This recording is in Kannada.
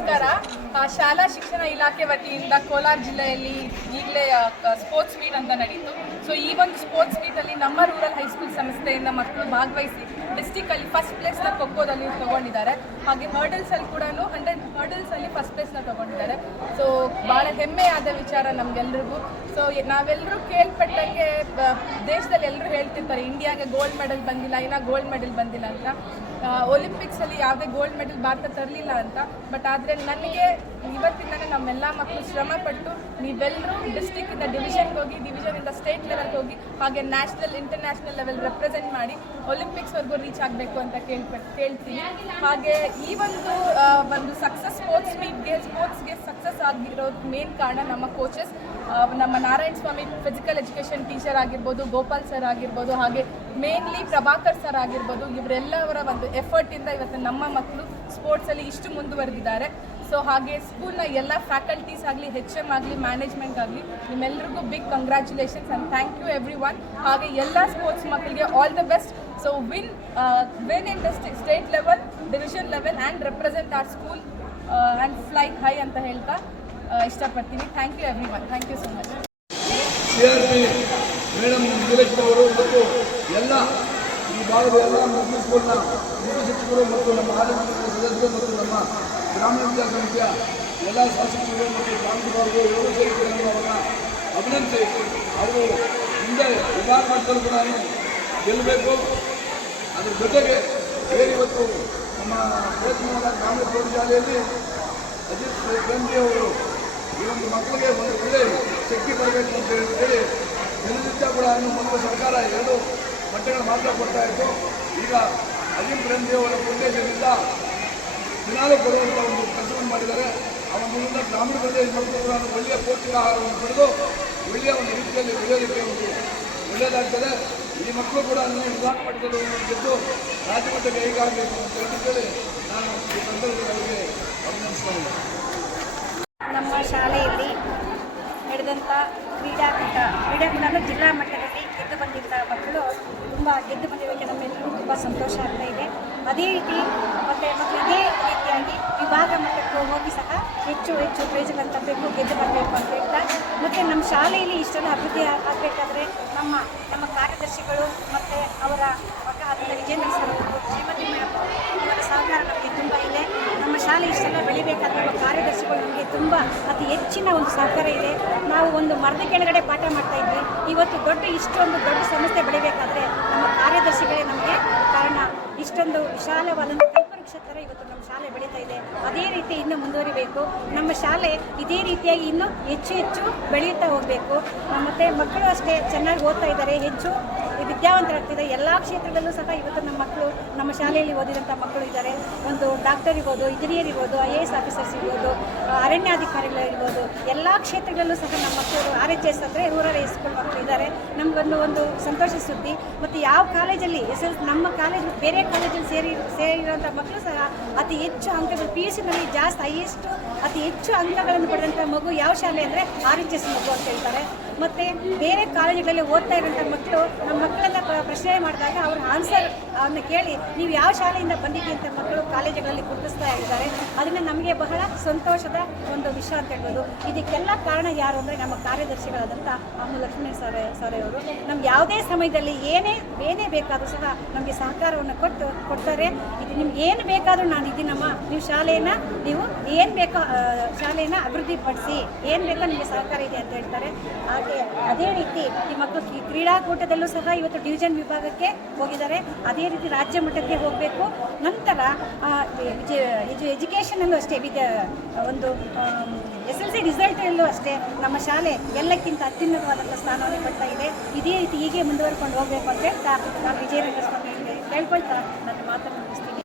ನಮಸ್ಕಾರ. ಶಾಲಾ ಶಿಕ್ಷಣ ಇಲಾಖೆ ವತಿಯಿಂದ ಕೋಲಾರ ಜಿಲ್ಲೆಯಲ್ಲಿ ಈಗಲೇ ಸ್ಪೋರ್ಟ್ಸ್ ಮೀಟ್ ಅಂತ ನಡೀತು. ಸೊ ಈ ಒಂದು ಸ್ಪೋರ್ಟ್ಸ್ ಮೀಟಲ್ಲಿ ನಮ್ಮ ರೂರಲ್ ಹೈಸ್ಕೂಲ್ ಸಂಸ್ಥೆಯಿಂದ ಮಕ್ಕಳು ಭಾಗವಹಿಸಿ ಡಿಸ್ಟಿಕಲ್ಲಿ ಫಸ್ಟ್ ಪ್ಲೇಸ್ನ ಖೋಖೋದಲ್ಲಿ ತಗೊಂಡಿದ್ದಾರೆ. ಹಾಗೆ ಹರ್ಡಲ್ಸಲ್ಲಿ ಕೂಡ ಹಂಡ್ರೆಡ್ ಹರ್ಡಲ್ಸಲ್ಲಿ ಫಸ್ಟ್ ಪ್ಲೇಸ್ನ ತಗೊಂಡಿದ್ದಾರೆ. ಸೊ ಭಾಳ ಹೆಮ್ಮೆಯಾದ ವಿಚಾರ ನಮಗೆಲ್ರಿಗೂ. ಸೊ ನಾವೆಲ್ಲರೂ ಕೇಳ್ಪಟ್ಟಂಗೆ ದೇಶದಲ್ಲಿ ಎಲ್ಲರೂ ಹೇಳ್ತಿರ್ತಾರೆ, ಇಂಡಿಯಾಗೆ ಗೋಲ್ಡ್ ಮೆಡಲ್ ಬಂದಿಲ್ಲ, ಇನ್ನ ಗೋಲ್ಡ್ ಮೆಡಲ್ ಬಂದಿಲ್ಲ ಅಂತ. ಒಲಿಂಪಿಕ್ಸಲ್ಲಿ ಯಾವುದೇ ಗೋಲ್ಡ್ ಮೆಡಲ್ ಭಾರತ ತರಲಿಲ್ಲ ಅಂತ. ಬಟ್ ಆದರೆ ನನಗೆ ಇವತ್ತಿಂದನೇ ನಮ್ಮೆಲ್ಲ ಮಕ್ಕಳು ಶ್ರಮ ಪಟ್ಟು ನೀವೆಲ್ಲರೂ ಡಿಸ್ಟಿಕ್ಕಿಂದ ಡಿವಿಷನ್ಗೆ ಹೋಗಿ ಡಿವಿಷನಿಂದ ಸ್ಟೇಟ್ ಲೆವೆಲ್ಗೆ ಹೋಗಿ, ಹಾಗೆ ನ್ಯಾಷನಲ್ ಇಂಟರ್ನ್ಯಾಷನಲ್ ಲೆವೆಲ್ ರೆಪ್ರೆಸೆಂಟ್ ಮಾಡಿ ಒಲಿಂಪಿಕ್ಸ್ವರೆಗೂ ರೀಚ್ ಆಗಬೇಕು ಅಂತ ಕೇಳ್ಪಟ್ಟು ಕೇಳ್ತೀನಿ. ಹಾಗೆ ಈ ಒಂದು ಒಂದು ಸಕ್ಸಸ್ ಸ್ಪೋರ್ಟ್ಸ್ ಮೀಟ್ಗೆ ಸ್ಪೋರ್ಟ್ಸ್ಗೆ ಸಕ್ಸಸ್ ಆಗಿರೋದು ಮೇನ್ ಕಾರಣ ನಮ್ಮ ಕೋಚಸ್ ನಮ್ಮ Narayana Swamy physical education teacher ಆಗಿರ್ಬೋದು ಗೋಪಾಲ್ ಸರ್ ಆಗಿರ್ಬೋದು ಹಾಗೆ ಮೇನ್ಲಿ ಪ್ರಭಾಕರ್ ಸರ್ ಆಗಿರ್ಬೋದು ಇವರೆಲ್ಲವರ ಒಂದು ಎಫರ್ಟಿಂದ ಇವತ್ತು ನಮ್ಮ ಮಕ್ಕಳು ಸ್ಪೋರ್ಟ್ಸಲ್ಲಿ ಇಷ್ಟು ಮುಂದುವರೆದಿದ್ದಾರೆ. ಸೊ ಹಾಗೆ ಸ್ಕೂಲ್ನ ಎಲ್ಲ ಫ್ಯಾಕಲ್ಟೀಸ್ ಆಗಲಿ ಹೆಚ್ ಎಂ ಆಗಲಿ ಮ್ಯಾನೇಜ್ಮೆಂಟ್ ಆಗಲಿ ನಿಮ್ಮೆಲ್ಲರಿಗೂ big congratulations and thank you everyone ಹಾಗೆ ಎಲ್ಲ ಸ್ಪೋರ್ಟ್ಸ್ ಮಕ್ಕಳಿಗೆ all the best so win win in the state level division level and represent our school and fly high ಅಂತ ಹೇಳ್ತಾ ಆ, ಇಷ್ಟಪಡ್ತೀನಿ. Thank you everyone thank you so much C R P madam ಅವರು ಮತ್ತು ಎಲ್ಲ ಈ ಭಾಗದ ಎಲ್ಲ ಮುಖ್ಯಸ್ಥರನ್ನ ಗೃಹ ಶಿಕ್ಷಕರು ಮತ್ತು ನಮ್ಮ ಆಡಳಿತ ಸದಸ್ಯರು ಮತ್ತು ನಮ್ಮ ಗ್ರಾಮೀಣ ವಿಕಾಸ ಸಮಿತಿಯ ಎಲ್ಲ ಶಾಸಕರು ಮತ್ತು ಪ್ರಾಂಶುಪಾಲರು ಯೋಗ ಸೇರಿಗಳನ್ನು ಅವರನ್ನ ಅಭಿನಂದಿಸಿ, ಅವರು ಮುಂದೆ ವಿಭಾಗ ಮಟ್ಟದಲ್ಲಿ ಕೂಡ ಗೆಲ್ಲಬೇಕು. ಅದರ ಜೊತೆಗೆ ಇವತ್ತು ನಮ್ಮ ಪ್ರಯತ್ನವಾದ ಗ್ರಾಮೀಣ ಪ್ರೌಢಶಾಲೆಯಲ್ಲಿ ಅಜಿತ್ ಅವರು ಈ ಒಂದು ಮಕ್ಕಳಿಗೆ ಒಂದು ಒಳ್ಳೆ ಶಕ್ತಿ ಬರಬೇಕು ಅಂತ ಹೇಳಿ ದಿನನಿತ್ಯ ಕೂಡ ಮೊದಲು ಸರ್ಕಾರ ಎರಡು ಬಟ್ಟೆಗಳು ಮಾತ್ರ ಕೊಡ್ತಾ ಇತ್ತು. ಈಗ ಗಂಧಿ ಅವರ ಉದ್ದೇಶದಿಂದ ದಿನಾಲು ಕೊಡುವಂಥ ಒಂದು ಕೆಲಸವನ್ನು ಮಾಡಿದ್ದಾರೆ. ಅವರ ಮೂಲಕ ಗ್ರಾಮೀಣ ಪ್ರದೇಶ ಮಕ್ಕಳು ಒಳ್ಳೆಯ ಪೌಷ್ಟಿಕ ಆಹಾರವನ್ನು ಪಡೆದು ಒಳ್ಳೆಯ ಒಂದು ರೀತಿಯಲ್ಲಿ ಬೆಳೆಯೋದಕ್ಕೆ ಒಂದು ಒಳ್ಳೆಯದಾಗ್ತದೆ. ಈ ಮಕ್ಕಳು ಕೂಡ ಅದನ್ನು ವಿಧಾನ ಗೆದ್ದು ರಾಜ್ಯ ಮಟ್ಟಕ್ಕೆ ಹೇಗಾಗಬೇಕು ಅಂತ ಹೇಳಿ ನಾನು ಕ್ರೀಡಾಕೂಟ ಕೂಡ ಜಿಲ್ಲಾ ಮಟ್ಟದಲ್ಲಿ ಗೆದ್ದು ಬಂದಿದ್ದ ಮಕ್ಕಳು ತುಂಬ ಗೆದ್ದು ಬಂದಿರೋಕ್ಕೆ ನಮ್ಮೆಲ್ಲರಿಗೂ ತುಂಬ ಸಂತೋಷ ಆಗ್ತಾ ಇದೆ. ಅದೇ ರೀತಿ ಮತ್ತು ಮತ್ತು ಇದೇ ರೀತಿಯಾಗಿ ವಿಭಾಗ ಮಟ್ಟಕ್ಕೆ ಹೋಗಿ ಸಹ ಹೆಚ್ಚು ಹೆಚ್ಚು ಪ್ರೈಜ್ಗಳನ್ನು ತರಬೇಕು, ಗೆದ್ದು ಬರಬೇಕು ಅಂತ ಹೇಳ್ತಾ, ಮತ್ತು ನಮ್ಮ ಶಾಲೆಯಲ್ಲಿ ಇಷ್ಟೆಲ್ಲ ಅಭಿವೃದ್ಧಿ ಆಗಬೇಕಾದ್ರೆ ನಮ್ಮ ನಮ್ಮ ಕಾರ್ಯದರ್ಶಿಗಳು ಮತ್ತು ಅವರ ಮಗ ಅದರ ಅವರು ಶ್ರೀಮತಿ ಮೇಡಮ್ ಇವರ ಸಹಕಾರ ನಮಗೆ ತುಂಬ ಇದೆ. ಶಾಲೆ ಇಷ್ಟೆಲ್ಲ ಬೆಳಿಬೇಕಾದ್ರೆ ಕಾರ್ಯದರ್ಶಿಗಳು ನಮಗೆ ತುಂಬ ಅತಿ ಹೆಚ್ಚಿನ ಒಂದು ಸಹಕಾರ ಇದೆ. ನಾವು ಒಂದು ಮರದ ಕೆಳಗಡೆ ಪಾಠ ಮಾಡ್ತಾ ಇದ್ವಿ. ಇವತ್ತು ದೊಡ್ಡ ಇಷ್ಟೊಂದು ದೊಡ್ಡ ಸಂಸ್ಥೆ ಬೆಳಿಬೇಕಾದ್ರೆ ನಮ್ಮ ಕಾರ್ಯದರ್ಶಿಗಳೇ ನಮಗೆ ಕಾರಣ. ಇಷ್ಟೊಂದು ವಿಶಾಲವಾದಂಥ ಥರ ಇವತ್ತು ನಮ್ಮ ಶಾಲೆ ಬೆಳೀತಾ ಇದೆ. ಅದೇ ರೀತಿ ಇನ್ನೂ ಮುಂದುವರಿಬೇಕು. ನಮ್ಮ ಶಾಲೆ ಇದೇ ರೀತಿಯಾಗಿ ಇನ್ನೂ ಹೆಚ್ಚು ಹೆಚ್ಚು ಬೆಳೆಯುತ್ತಾ ಹೋಗಬೇಕು. ಮತ್ತು ಮಕ್ಕಳು ಅಷ್ಟೇ ಚೆನ್ನಾಗಿ ಓದ್ತಾ ಇದ್ದಾರೆ. ಹೆಚ್ಚು ವಿದ್ಯಾವಂತರಾಗ್ತಿದೆ, ಎಲ್ಲ ಕ್ಷೇತ್ರದಲ್ಲೂ ಸಹ ಇವತ್ತು ನಮ್ಮ ಮಕ್ಕಳು, ನಮ್ಮ ಶಾಲೆಯಲ್ಲಿ ಓದಿದಂಥ ಮಕ್ಕಳು ಇದ್ದಾರೆ. ಒಂದು ಡಾಕ್ಟರ್ ಇರ್ಬೋದು ಇಂಜಿನಿಯರ್ ಇರ್ಬೋದು ಐ ಎ ಎಸ್ ಆಫೀಸರ್ಸ್ ಇರ್ಬೋದು ಅರಣ್ಯಾಧಿಕಾರಿಗಳಿರ್ಬೋದು ಎಲ್ಲ ಕ್ಷೇತ್ರಗಳಲ್ಲೂ ಸಹ ನಮ್ಮ ಮಕ್ಕಳು ಆರ್ ಎಚ್ ಎಸ್ ಅಂದರೆ ರೂರಲ್ ಹೈಸ್ಕೂಲ್ ಮಕ್ಕಳು ಇದ್ದಾರೆ. ನಮಗೊಂದು ಒಂದು ಸಂತೋಷ ಸುದ್ದಿ, ಮತ್ತು ಯಾವ ಕಾಲೇಜಲ್ಲಿ, ಎಸ್ ಎಲ್ ನಮ್ಮ ಕಾಲೇಜ್, ಬೇರೆ ಕಾಲೇಜಲ್ಲಿ ಸೇರಿ ಸೇರಿರುವಂಥ ಮಕ್ಕಳು ಸಹ ಅತಿ ಹೆಚ್ಚು ಅಂಕಗಳು ಪಿ ಯು ಸಿನಲ್ಲಿ ಜಾಸ್ತಿ ಹೈಯೆಸ್ಟ್ ಅತಿ ಹೆಚ್ಚು ಅಂಕಗಳನ್ನು ಪಡೆದಂಥ ಮಗು ಯಾವ ಶಾಲೆ ಅಂದರೆ ಆರ್ ಎಚ್ ಎಸ್ ಮಗು ಅಂತ ಹೇಳ್ತಾರೆ. ಮತ್ತು ಬೇರೆ ಕಾಲೇಜುಗಳಲ್ಲಿ ಓದ್ತಾ ಇರೋಂಥ ಮಕ್ಕಳು, ನಮ್ಮ ಮಕ್ಕಳನ್ನ ಪ್ರ- ಪ್ರಶ್ನೆ ಮಾಡಿದಾಗ ಅವ್ರ ಆನ್ಸರ್ ಅನ್ನ ಕೇಳಿ, ನೀವು ಯಾವ ಶಾಲೆಯಿಂದ ಬಂದಿದ್ದೀವಿ ಅಂತ ಮಕ್ಕಳು ಕಾಲೇಜುಗಳಲ್ಲಿ ಗುರುತಿಸ್ತಾ ಇದ್ದಾರೆ. ಅದನ್ನು ನಮಗೆ ಬಹಳ ಸಂತೋಷದ ಒಂದು ವಿಷಯ ಅಂತ ಹೇಳ್ಬೋದು. ಇದಕ್ಕೆಲ್ಲ ಕಾರಣ ಯಾರು ಅಂದರೆ ನಮ್ಮ ಕಾರ್ಯದರ್ಶಿಗಳಾದಂಥ ಅಮ್ಮ ಲಕ್ಷ್ಮೀ ಸರ್ ಅವರು ನಮ್ಗೆ ಯಾವುದೇ ಸಮಯದಲ್ಲಿ ಏನೇ ಏನೇ ಬೇಕಾದರೂ ಸಹ ನಮಗೆ ಸಹಕಾರವನ್ನು ಕೊಟ್ಟು, ಕೊಡ್ತಾರೆ. ಇದು ನಿಮ್ಗೆ ಏನು ಬೇಕಾದರೂ ನಾನು ಇದ್ದೀನಮ್ಮ ನೀವು ಶಾಲೆಯನ್ನು, ನೀವು ಏನು ಬೇಕೋ ಶಾಲೆಯನ್ನ ಅಭಿವೃದ್ಧಿಪಡಿಸಿ, ಏನು ಬೇಕೋ ನಿಮಗೆ ಸಹಕಾರ ಇದೆ ಅಂತ ಹೇಳ್ತಾರೆ. ಅದೇ ರೀತಿ ಈ ಮಕ್ಕಳು ಕ್ರೀಡಾಕೂಟದಲ್ಲೂ ಸಹ ಇವತ್ತು ಡಿವಿಷನ್ ವಿಭಾಗಕ್ಕೆ ಹೋಗಿದ್ದಾರೆ. ಅದೇ ರೀತಿ ರಾಜ್ಯ ಮಟ್ಟಕ್ಕೆ ಹೋಗಬೇಕು. ನಂತರ ಎಜುಕೇಷನಲ್ಲೂ ಅಷ್ಟೇ ಒಂದು ಎಸ್ ಎಲ್ ಸಿ ರಿಸಲ್ಟಲ್ಲೂ ಅಷ್ಟೇ ನಮ್ಮ ಶಾಲೆ ಎಲ್ಲಕ್ಕಿಂತ ಅತ್ಯುನ್ನತವಾದಂಥ ಸ್ಥಾನವನ್ನು ಕೊಡ್ತಾ ಇದೆ. ಇದೇ ರೀತಿ ಹೀಗೆ ಮುಂದುವರ್ಕೊಂಡು ಹೋಗಬೇಕು ಅಂತ ನಾನು ವಿಜಯನಗರ ಸ್ವಾಮಿ ಕೇಳ್ಕೊಳ್ತಾ ನನ್ನ ಮಾತನ್ನು ಮುಗಿಸ್ತೀನಿ.